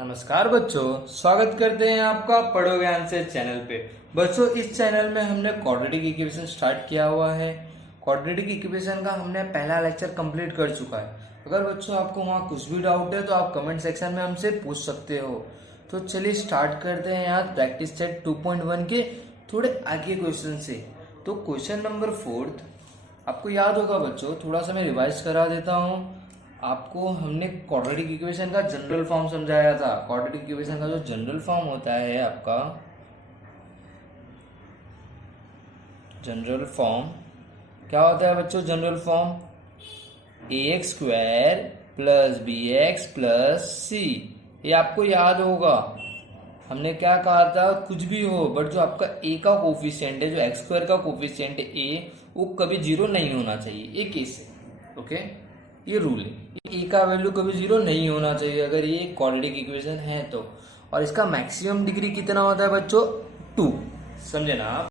नमस्कार बच्चों, स्वागत करते हैं आपका पढ़ो ज्ञान से चैनल पे। बच्चों, इस चैनल में हमने क्वाड्रेटिक इक्वेशन स्टार्ट किया हुआ है। क्वाड्रेटिक इक्वेशन का हमने पहला लेक्चर कंप्लीट कर चुका है। अगर बच्चों आपको वहाँ कुछ भी डाउट है तो आप कमेंट सेक्शन में हमसे पूछ सकते हो। तो चलिए स्टार्ट करते हैं यार प्रैक्टिस सेट 2.1 के थोड़े आगे क्वेश्चन से। तो क्वेश्चन नंबर 4 आपको याद होगा बच्चों, थोड़ा सा मैं रिवाइज करा देता हूँ आपको। हमने क्वाड्रेटिक इक्वेशन का जनरल फॉर्म समझाया था। क्वाड्रेटिक इक्वेशन का जो जनरल फॉर्म होता है आपका, जनरल फॉर्म क्या होता है बच्चों? General form ax square plus bx plus c। ये आपको याद होगा, हमने क्या कहा था? कुछ भी हो बट जो आपका a का कोफिशिएंट है, जो x स्क्वायर का कोफिशिएंट है a, वो कभी जीरो नहीं होना चाहिए। ये केस है, ओके? ये रूल है, ए का वैल्यू कभी जीरो नहीं होना चाहिए अगर ये क्वाड्रेटिक इक्वेशन है तो। और इसका मैक्सिमम डिग्री कितना होता है बच्चों? 2। समझे ना आप?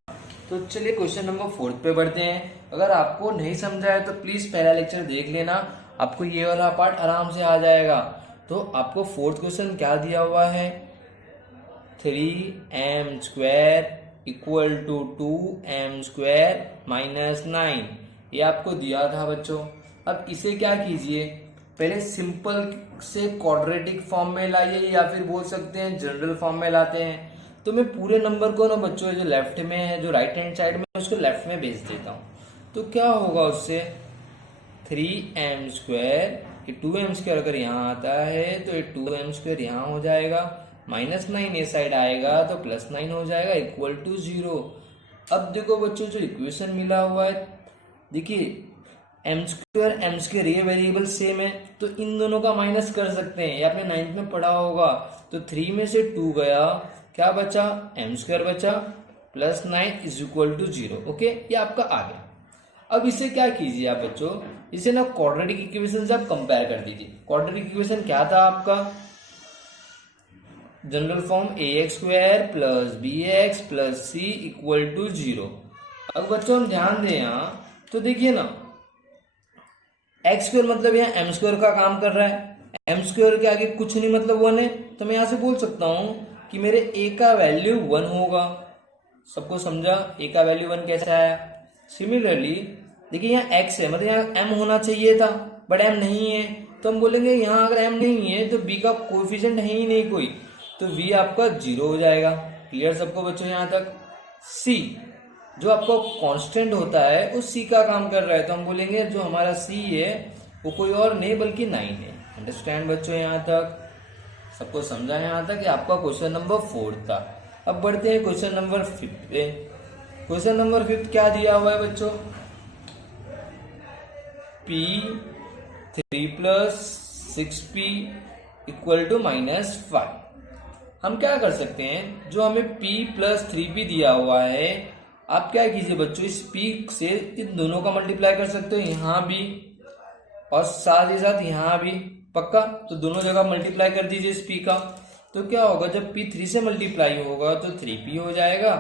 तो चलिए क्वेश्चन नंबर 4 पे बढ़ते हैं। अगर आपको नहीं समझा है तो प्लीज पहला लेक्चर देख लेना, आपको ये वाला पार्ट आराम से आ जाएगा। तो आपको 4th क्वेश्चन क्या दिया हुआ है? 3m square equal to 2m square minus 9, ये आपको दिया था बच्चों। अब इसे क्या कीजिए, पहले सिंपल से क्वाड्रेटिक फॉर्म में लाइए या फिर बोल सकते हैं जनरल फॉर्म में लाते हैं। तो मैं पूरे नंबर को ना बच्चों, जो लेफ्ट में है, जो राइट हैंड साइड में, उसको लेफ्ट में भेज देता हूँ। तो क्या होगा उससे? 3m स्क्वायर, ये 2m स्क्वायर अगर यहाँ आता है तो ये 2m स्क्वायर यहाँ हो जाएगा, माइनस 9 ये साइड आएगा तो प्लस 9 हो जाएगा, इक्वल टू 0। अब देखो बच्चों, जो इक्वेशन मिला हुआ है, देखिए एम स्क्वायर ये वेरिएबल सेम है तो इन दोनों का माइनस कर सकते हैं। ये आपने 9th में पढ़ा होगा। तो 3 में से 2 गया, क्या बचा? एम स्क्वायर बचा plus 9 is equal to 0। Okay, ये आपका आ गया। अब इसे क्या कीजिए आप बच्चों, इसे ना क्वाड्रेटिक इक्वेशन से आप कंपेयर कर दीजिए। क्वाड्रेटिक इक्वेशन क्या था आपका? General form ax square plus bx plus c equal to 0। अब बच्चों हम ध्यान दें यहाँ, तो देखिए ना, एक्स स्क्वायर मतलब यहाँ एम स्क्वायर का काम कर रहा है। एम स्क्वायर के आगे कुछ नहीं मतलब 1 है, तो मैं यहाँ से बोल सकता हूँ कि मेरे ए का वैल्यू 1 होगा। सबको समझा? ए का वैल्यू 1 कैसा आया? सिमिलरली देखिए यहाँ एक्स है, मतलब यहाँ एम होना चाहिए था बट एम नहीं है, तो हम बोलेंगे यहाँ अगर एम नहीं है तो बी का कोएफिशिएंट है ही नहीं कोई, तो वी आपका 0 हो जाएगा। क्लियर सबको बच्चों यहाँ तक? सी जो आपका कांस्टेंट होता है वो सी का काम कर रहा है, तो हम बोलेंगे जो हमारा सी है वो कोई और नहीं बल्कि 9 है। अंडरस्टैंड बच्चों यहाँ तक? सबको समझा यहाँ तक? ये आपका क्वेश्चन नंबर 4 था। अब बढ़ते हैं क्वेश्चन नंबर 5 पे। क्वेश्चन नंबर 5 क्या दिया हुआ है बच्चों? p 3 plus 6p equal to minus 5। हम क्या कर सकते हैं, जो हमें p प्लस 3p दिया हुआ है, आप क्या कीजिए बच्चों, इस p से इन दोनों का मल्टीप्लाई कर सकते हो, यहाँ भी और साथ ही साथ यहाँ भी। पक्का? तो दोनों जगह मल्टीप्लाई कर दीजिए इस p का। तो क्या होगा, जब p 3 से मल्टीप्लाई होगा तो 3p हो जाएगा,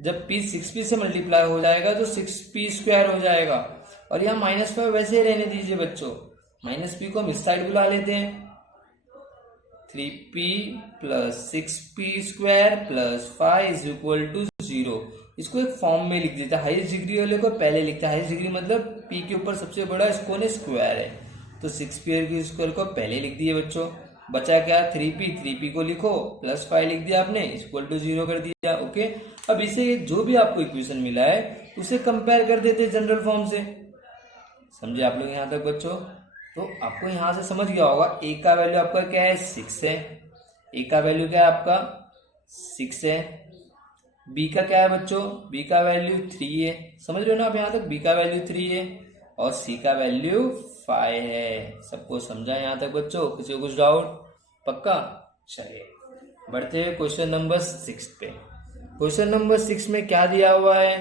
जब p 6p से मल्टीप्लाई हो जाएगा तो 6p स्क्वायर हो जाएगा। और यहाँ माइनस 5 वैसे ही रहने दीजिए बच्चों, माइनस p को हम इस साइड बुला लेते हैं। 3p plus 6p square plus 5 is equal to 0। इसको एक फॉर्म में लिख देता है, हाईएस्ट डिग्री वाले को पहले लिखता है। हाईएस्ट डिग्री मतलब p के ऊपर सबसे बड़ा इसको स्क्वायर है, तो 6p के स्क्वायर को पहले लिख दिए बच्चों। बचा क्या? 3p को लिखो प्लस 5 लिख दिया आपने, इक्वल टू 0 कर दिया। ओके, अब इसे जो भी आपको इक्वेशन मिला है उसे कंपेयर कर देते जनरल फॉर्म से। समझे आप लोग यहाँ तक बच्चों? तो आपको यहाँ से समझ गया होगा, ए का वैल्यू आपका क्या है? 6 है। ए का वैल्यू क्या है आपका? 6 है। बी का क्या है बच्चों? बी का वैल्यू 3 है। समझ रहे हो ना आप यहाँ तक? बी का वैल्यू 3 है और सी का वैल्यू 5 है। सबको समझा यहाँ तक बच्चों? किसी को कुछ डाउट? पक्का? चलिए बढ़ते हैं क्वेश्चन नंबर 6 पे। क्वेश्चन नंबर 6 में क्या दिया हुआ है?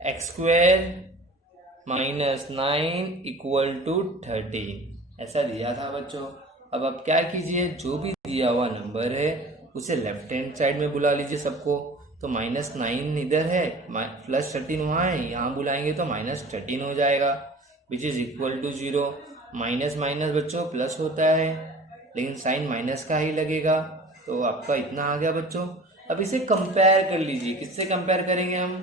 X square minus 9 equal to 13, ऐसा दिया था बच्चों। अब आप क्या कीजिए, जो भी दिया हुआ नंबर है उसे लेफ्ट हैंड साइड में बुला लीजिए सबको। तो माइनस 9 इधर है, प्लस 13 वहाँ है, यहाँ बुलाएंगे तो माइनस 13 हो जाएगा, which is equal to 0। Minus minus बच्चों प्लस होता है, लेकिन साइन माइनस का ही लगेगा, तो आपका इतना आ गया बच्चों। अब इसे कंपेयर कर लीजिए, किससे कंपेयर करेंगे हम,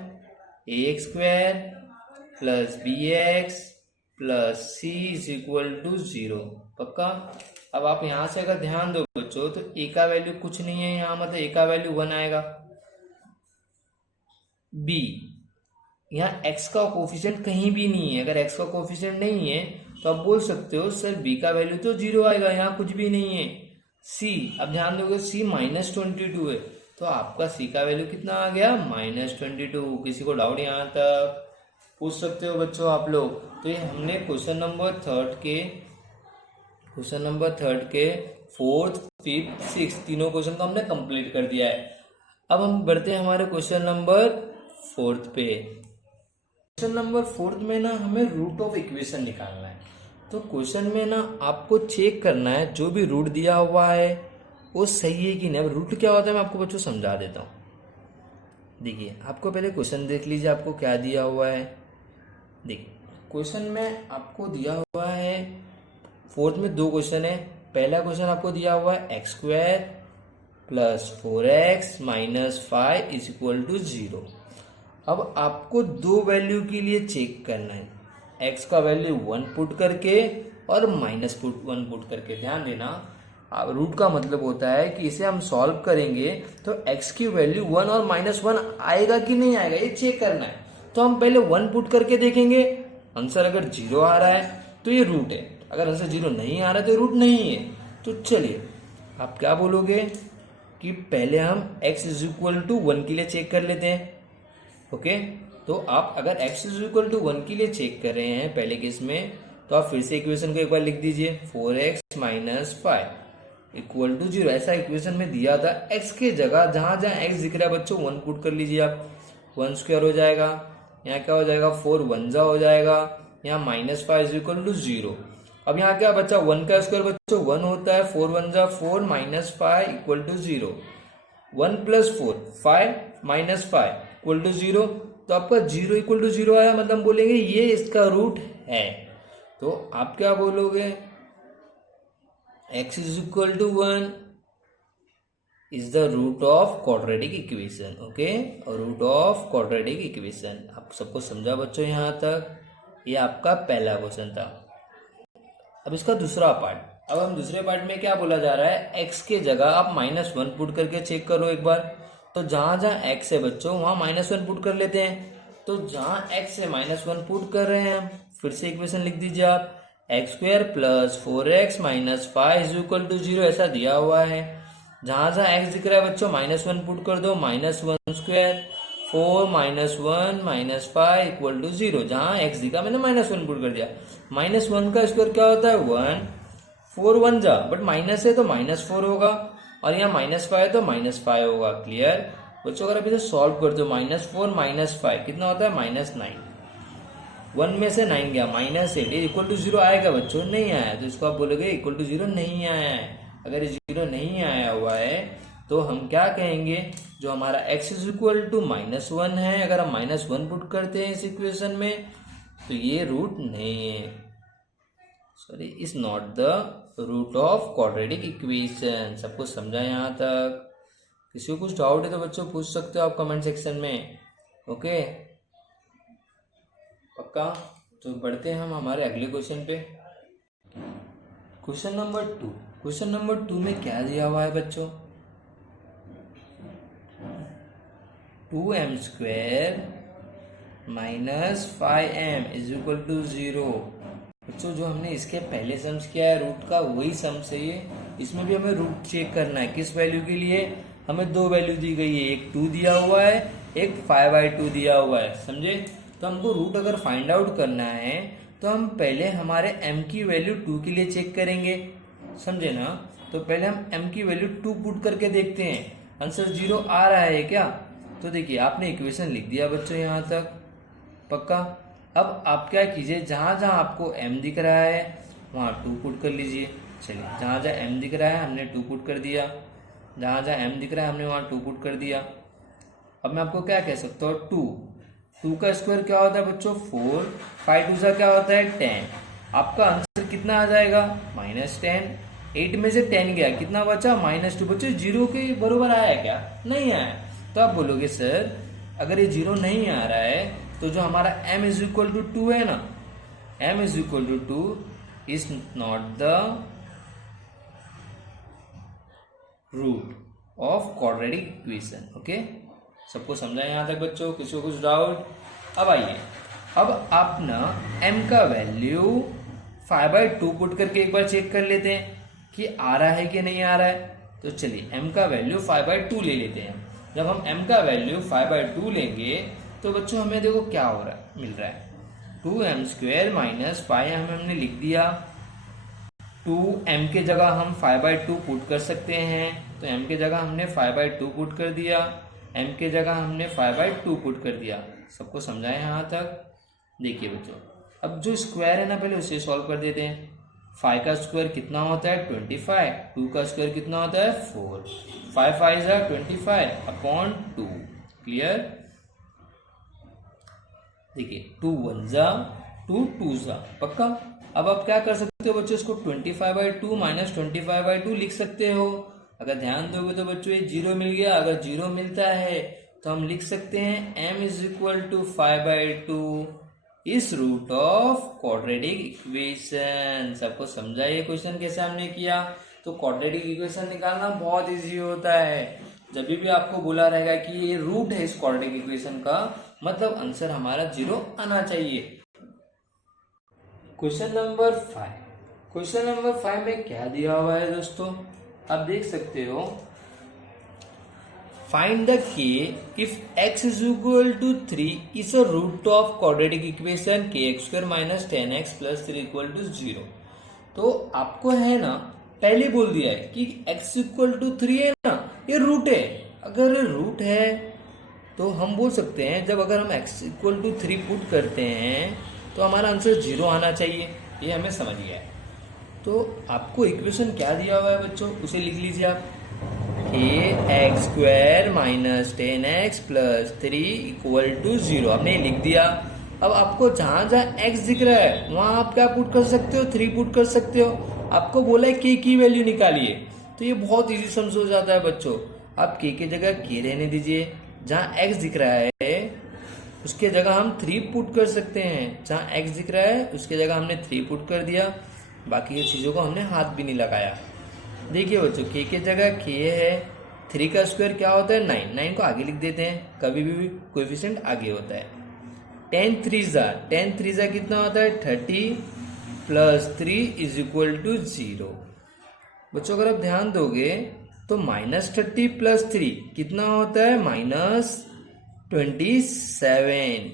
ax square plus bx plus c is equal to 0। पक्का। अब आप यहां से अगर ध्यान दो बच्चों तो a का वैल्यू कुछ नहीं है यहाँ, मतलब a का वैल्यू 1 आएगा। b, यहाँ x का कोफिशिएंट कहीं भी नहीं है, अगर x का कोफिशिएंट नहीं है तो आप बोल सकते हो सर b का वैल्यू तो 0 आएगा, यहाँ कुछ भी नहीं है। c, अब ध्यान दोगे c -22 है, तो आपका c का वैल्यू कितना आ गया, -22। किसी को डाउट यहाँ तक पूछ सकते हो बच्चों आप लोग। तो ये हमने क्वेश्चन नंबर थर्ड के फोर्थ, फिफ्थ, सिक्स तीनों क्वेश्चन को हमने कंप्लीट कर दिया है। अब हम बढ़ते हैं हमारे क्वेश्चन नंबर फोर्थ पे। क्वेश्चन नंबर फोर्थ में ना हमें रूट ऑफ इक्वेशन निकालना है। तो क्वेश्चन में ना आपको चेक करना है जो भी रूट दिया हुआ है वो सही है कि नहीं। अब रूट क्या होता है मैं आपको बच्चों समझा देता हूँ। देखिए आपको पहले क्वेश्चन देख लीजिए, आपको क्या दिया हुआ है। देखिए क्वेश्चन में आपको दिया हुआ है, फोर्थ में दो क्वेश्चन है। पहला क्वेश्चन आपको दिया हुआ है x square plus 4x minus 5 is equal to 0। अब आपको दो वैल्यू के लिए चेक करना है, x का वैल्यू 1 पुट करके और -1 पुट करके। ध्यान देना, अब रूट का मतलब होता है कि इसे हम सॉल्व करेंगे तो x की वैल्यू 1 और -1 आएगा कि नहीं आएगा, ये चेक करना है। तो हम पहले 1 पुट करके देखेंगे, आंसर अगर 0 आ रहा है तो ये रूट है, अगर आंसर 0 नहीं आ रहा है तो रूट नहीं है। तो चलिए आप क्या बोलोगे कि पहले हम x इज इक्वल टू 1 के लिए चेक कर लेते हैं। ओके, तो आप अगर x इज इक्वल टू 1 के लिए चेक कर रहे हैं पहले केस में, तो आप फिर से इक्वेशन को एक बार लिख दीजिए, 4x माइनस 5 इक्वल टू 0। ऐसा इक्वेशन में दिया था, x के जगह जहां जहां x दिख रहा है बच्चों 1 पुट कर लीजिए आप। 1 स्क्वायर हो जाएगा, यहाँ क्या हो जाएगा 4 1 जा हो जाएगा, यहाँ -5 इज इक्वल टू 0। अब यहाँ क्या बच्चा 1 का स्क्वायर बच्चों 1 होता है, 4 1 जा 4 -5 equal to 0। 1 plus 4 5 -5 equal to 0। तो आपका 0 इक्वल टू 0 आया, मतलब बोलेंगे ये इसका रूट है। तो आप क्या बोलोगे, x is equal to 1 is the root of quadratic equation. Okay, root of quadratic equation. आप सबको समझा बच्चों यहाँ तक? ये आपका पहला क्वेश्चन था। अब इसका दूसरा पार्ट। अब हम दूसरे पार्ट में क्या बोला जा रहा है, x के जगह आप -1 पुट करके चेक करो एक बार। तो जहां जहां x है बच्चों वहां -1 पुट कर लेते हैं। तो जहां x है -1 पुट कर रहे हैं, फिर से इक्वेशन लिख दीजिए आप, x square plus 4x minus 5 is equal to 0 ऐसा दिया हुआ है। जहां जहां x दिख रहा है बच्चों -1 पुट कर दो, -1 स्क्वायर 4 -1 -5 इक्वल टू 0। जहां x दिखा मैंने -1 पुट कर दिया। -1 का स्क्वायर क्या होता है 1, 4 1 जा, बट माइनस है तो -4 होगा, और यहाँ -5 है तो -5 होगा। क्लियर बच्चों? अगर आप इसे सॉल्व करते हो -4 -5 कितना होता है -9। 1 में से 9 गया, -8 इक्वल टू 0 आएगा बच्चों? नहीं आया, तो इसको आप बोलोगे इक्वल टू 0 नहीं आया है। अगर 0 नहीं आया हुआ है तो हम क्या कहेंगे, जो हमारा x इज इक्वल टू -1 है, अगर हम -1 पुट करते हैं इस इक्वेशन में तो ये रूट नहीं है, sorry is not the root of quadratic equation. सबको समझा यहाँ तक? किसी को कुछ डाउट है तो बच्चों पूछ सकते हो आप कमेंट सेक्शन में। ओके पक्का? तो बढ़ते हैं हम हमारे अगले क्वेश्चन पे। Question number 2। क्वेश्चन नंबर 2 में क्या दिया हुआ है बच्चों, 2m square minus 5m is equal to 0। बच्चों जो हमने इसके पहले सम्स किया है रूट का वही सम्स है ये। इसमें भी हमें रूट चेक करना है। किस वैल्यू के लिए? हमें दो वैल्यू दी गई है, एक 2 दिया हुआ है, एक 5/2 दिया हुआ है। समझे? तो हमको रूट अगर फाइंड आउट करना है तो हम पहले हमारे m की वैल्यू 2 के लिए चेक करेंगे। समझे ना? तो पहले हम m की वैल्यू 2 पुट करके देखते हैं, आंसर 0 आ रहा है क्या? तो देखिए आपने इक्वेशन लिख दिया बच्चों यहाँ तक। पक्का? अब आप क्या कीजिए, जहां जहां आपको m दिख रहा है वहां 2 पुट कर लीजिए। चलिए जहां जहां m दिख रहा है हमने 2 पुट कर दिया, जहां जहां m दिख रहा है हमने वहां 2 पुट कर दिया। अब मैं आपको क्या कह सकता हूँ, 2 का स्क्वायर क्या होता है बच्चों 4, 5 2 क्या होता है 10, आपका आंसर कितना आ जाएगा -10। 8 में से 10 गया, कितना बचा -2। बच्चों 0 के बराबर आया क्या? नहीं आया। तो आप बोलोगे सर अगर ये 0 नहीं आ रहा है तो जो हमारा m इज इक्वल टू 2 है ना, m is equal to 2 is not the root of quadratic equation. Okay, सबको समझा यहाँ तक बच्चों? किसी को कुछ डाउट? अब आइए, अब आप ना m का वैल्यू 5/2 पुट करके एक बार चेक कर लेते हैं कि आ रहा है कि नहीं आ रहा है। तो चलिए m का वैल्यू 5/2 ले लेते हैं। जब हम m का वैल्यू 5/2 लेंगे तो बच्चों हमें देखो क्या हो रहा है, मिल रहा है 2m² - 5 हमने लिख दिया। 2m के जगह हम 5/2 पुट कर सकते हैं, तो m के जगह हमने 5/2 पुट कर दिया, m के जगह हमने 5/2 पुट कर दिया। सबको समझाएं यहाँ तक? देखिए बच्चों, अब जो स्क्वायर है ना पहले उसे सॉल्व कर देते हैं। 5 का स्क्वायर कितना होता है 25, 2 का स्क्वायर कितना होता है 4, 5 5 जा 25/2। क्लियर? देखिए 2 1 जा 2 2 जा, पक्का। अब आप क्या कर सकते हो बच्चों, इसको 25/2 - 25/2 लिख सकते हो। अगर ध्यान दोगे तो बच्चों ये 0 मिल गया। अगर 0 मिलता है तो हम लिख सकते हैं m इज इक्वल टू 5/2 इस रूट ऑफ क्वाड्रेटिक इक्वेशन। सबको समझा ये क्वेश्चन कैसे हमने किया? तो क्वाड्रेटिक इक्वेशन निकालना बहुत इजी होता है। जब भी आपको बोला रहेगा कि ये रूट है इस क्वाड्रेटिक इक्वेशन का, मतलब आंसर हमारा 0 आना चाहिए। Question number 5। क्वेश्चन नंबर 5 में क्या दिया हुआ है दोस्तों, आप देख सकते हो। Find the k if x is equal to 3 is a root of quadratic equation kx² - 10x + 3 equal to 0। तो आपको है ना पहले बोल दिया है कि x इक्वल टू 3 है ना, ये रूट है। अगर रूट है तो हम बोल सकते हैं जब अगर हम x इक्वल टू 3 पुट करते हैं तो हमारा आंसर 0 आना चाहिए। ये हमें समझ गया है। तो आपको इक्वेशन क्या दिया हुआ है बच्चों, उसे लिख लीजिए आप। kx² - 10x + 3 इक्वल टू 0 आपने लिख दिया। अब आपको जहां जहां x दिख रहा है वहां आप क्या पुट कर सकते हो, 3 पुट कर सकते हो। आपको बोला है k की वैल्यू निकालिए, तो ये बहुत इजी समझ हो जाता है बच्चों। आप k की जगह k रहने दीजिए, जहां x दिख रहा है उसके जगह हम 3 पुट कर सकते हैं। जहां x दिख रहा है उसके जगह हमने 3 पुट कर दिया, बाकी ये चीजों को हमने हाथ भी नहीं लगाया। देखिए बच्चों k की जगह k है, 3 का स्क्वायर क्या होता है 9, 9 को आगे लिख देते हैं, कभी भी कोएफिशिएंट आगे होता है। 10 3 जा कितना होता है 30 + 3 इज इक्वल टू 0। बच्चों अगर आप ध्यान दोगे तो -30 + 3 कितना होता है -27।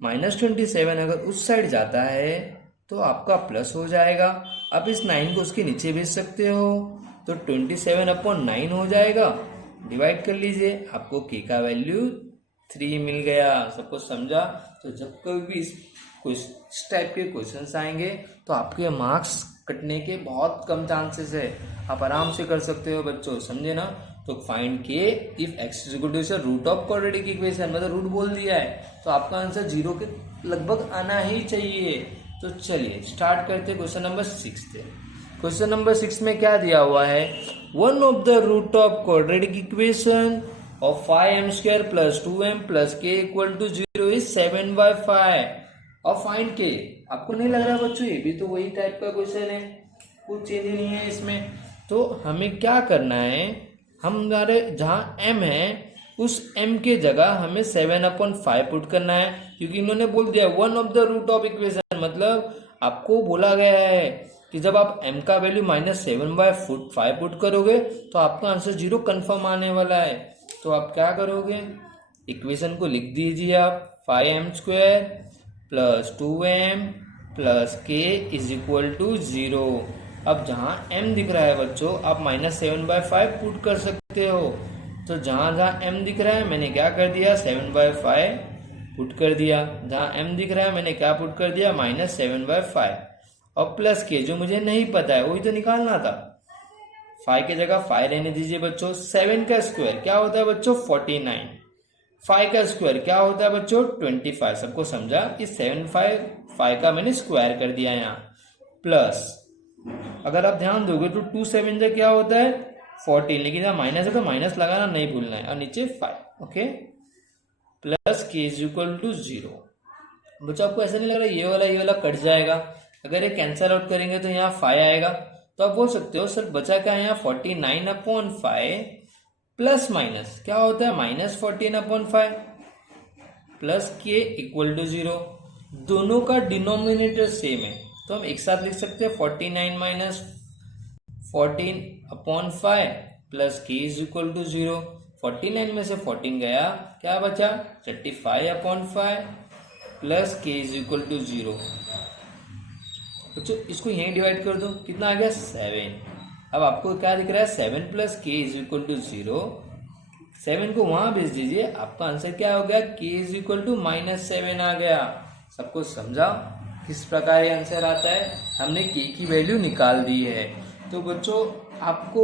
-27 अगर उस साइड जाता है तो आपका प्लस हो जाएगा। आप इस 9 को उसके नीचे भेज सकते हो, तो 27/9 हो जाएगा। डिवाइड कर लीजिए, आपको k का वैल्यू 3 मिल गया। सबको समझा? तो जब कभी भी इस टाइप के क्वेश्चंस आएंगे तो आपके मार्क्स कटने के बहुत कम चांसेस है, आप आराम से कर सकते हो बच्चों, समझे ना? तो find k if x is equal to root of quadratic equation, मतलब रूट बोल दिया है तो आपका आंसर 0 के लगभग आना ही चाहिए। तो चलिए स्टार्ट करते हैं क्वेश्चन नंबर 6 से। क्वेश्चन नंबर 6 में क्या दिया हुआ है, one of the root of quadratic equation of 5m² + 2m + k equal to 0 is 7/5 और फाइंड k। आपको नहीं लग रहा बच्चों ये भी तो वही टाइप का क्वेश्चन है, कुछ चेंज नहीं है इसमें। तो हमें क्या करना है, हमारे जहां m है उस m के जगह हमें 7/5 पुट करना है, क्योंकि इन्होंने बोल दिया one of the root of equation, मतलब आपको बोला गया है कि जब आप m का वैल्यू -7/5 पुट करोगे तो आपका आंसर 0 कंफर्म आने वाला है। तो आप क्या करोगे, इक्वेशन को लिख दीजिए आप 5m² + 2m + k is equal to 0। अब जहां m दिख रहा है बच्चों आप -7/5 पुट कर सकते हो, तो जहां जहां m दिख रहा है मैंने क्या कर दिया 7/5 पुट कर दिया, जहां m दिख रहा है मैंने क्या पुट कर दिया -7/5 और प्लस के जो मुझे नहीं पता है वही तो निकालना था। 5 की जगह 5 रहने दीजिए बच्चों। 7 का स्क्वायर क्या होता है बच्चों 49, 5 का स्क्वायर क्या होता है बच्चों 25, सबको समझा। इस 5 का मैंने स्क्वायर कर दिया यहाँ, प्लस अगर आप ध्यान दोगे तो 2 7 से क्या होता है 14, लेकिन यहाँ माइनस है तो माइनस लगाना नहीं भूलना है, और नीचे 5, okay, plus k is equal to 0। बच्चों आपको ऐसा नहीं लग रहा ये वाला कट जाएगा, अगर ये कैंसल आउट करेंगे तो यहाँ 5 आएगा, तो आप बोल सकते हो सर बचा क्या यहाँ 49/5 प्लस माइनस क्या होता है -14/5 प्लस k इक्वल टू 0। दोनों का डिनोमिनेटर सेम है तो हम एक साथ लिख सकते हैं 49 - 14/5 plus k is equal to 0। 49 में से 14 गया, क्या बचा 35/5 plus k is equal to 0। बच्चों इसको यहीं डिवाइड कर दो, कितना आ गया 7। अब आपको क्या दिख रहा है 7 plus k is equal to 0। 7 को वहां भेज दीजिए, आपका आंसर क्या हो गया k इज इक्वल टू -7 आ गया। सबको समझा किस प्रकार ये आंसर आता है, हमने k की वैल्यू निकाल दी है। तो बच्चों आपको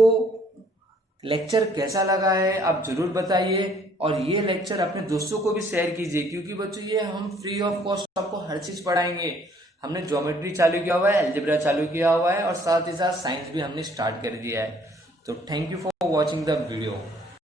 लेक्चर कैसा लगा है आप जरूर बताइए, और ये लेक्चर अपने दोस्तों को भी शेयर कीजिए, क्योंकि बच्चों ये हम फ्री ऑफ कॉस्ट आपको हर चीज पढ़ाएंगे। हमने ज्योमेट्री चालू किया हुआ है, अलजेब्रा चालू किया हुआ है, और साथ ही साथ साइंस भी हमने स्टार्ट कर दिया है। तो thank you for watching the video.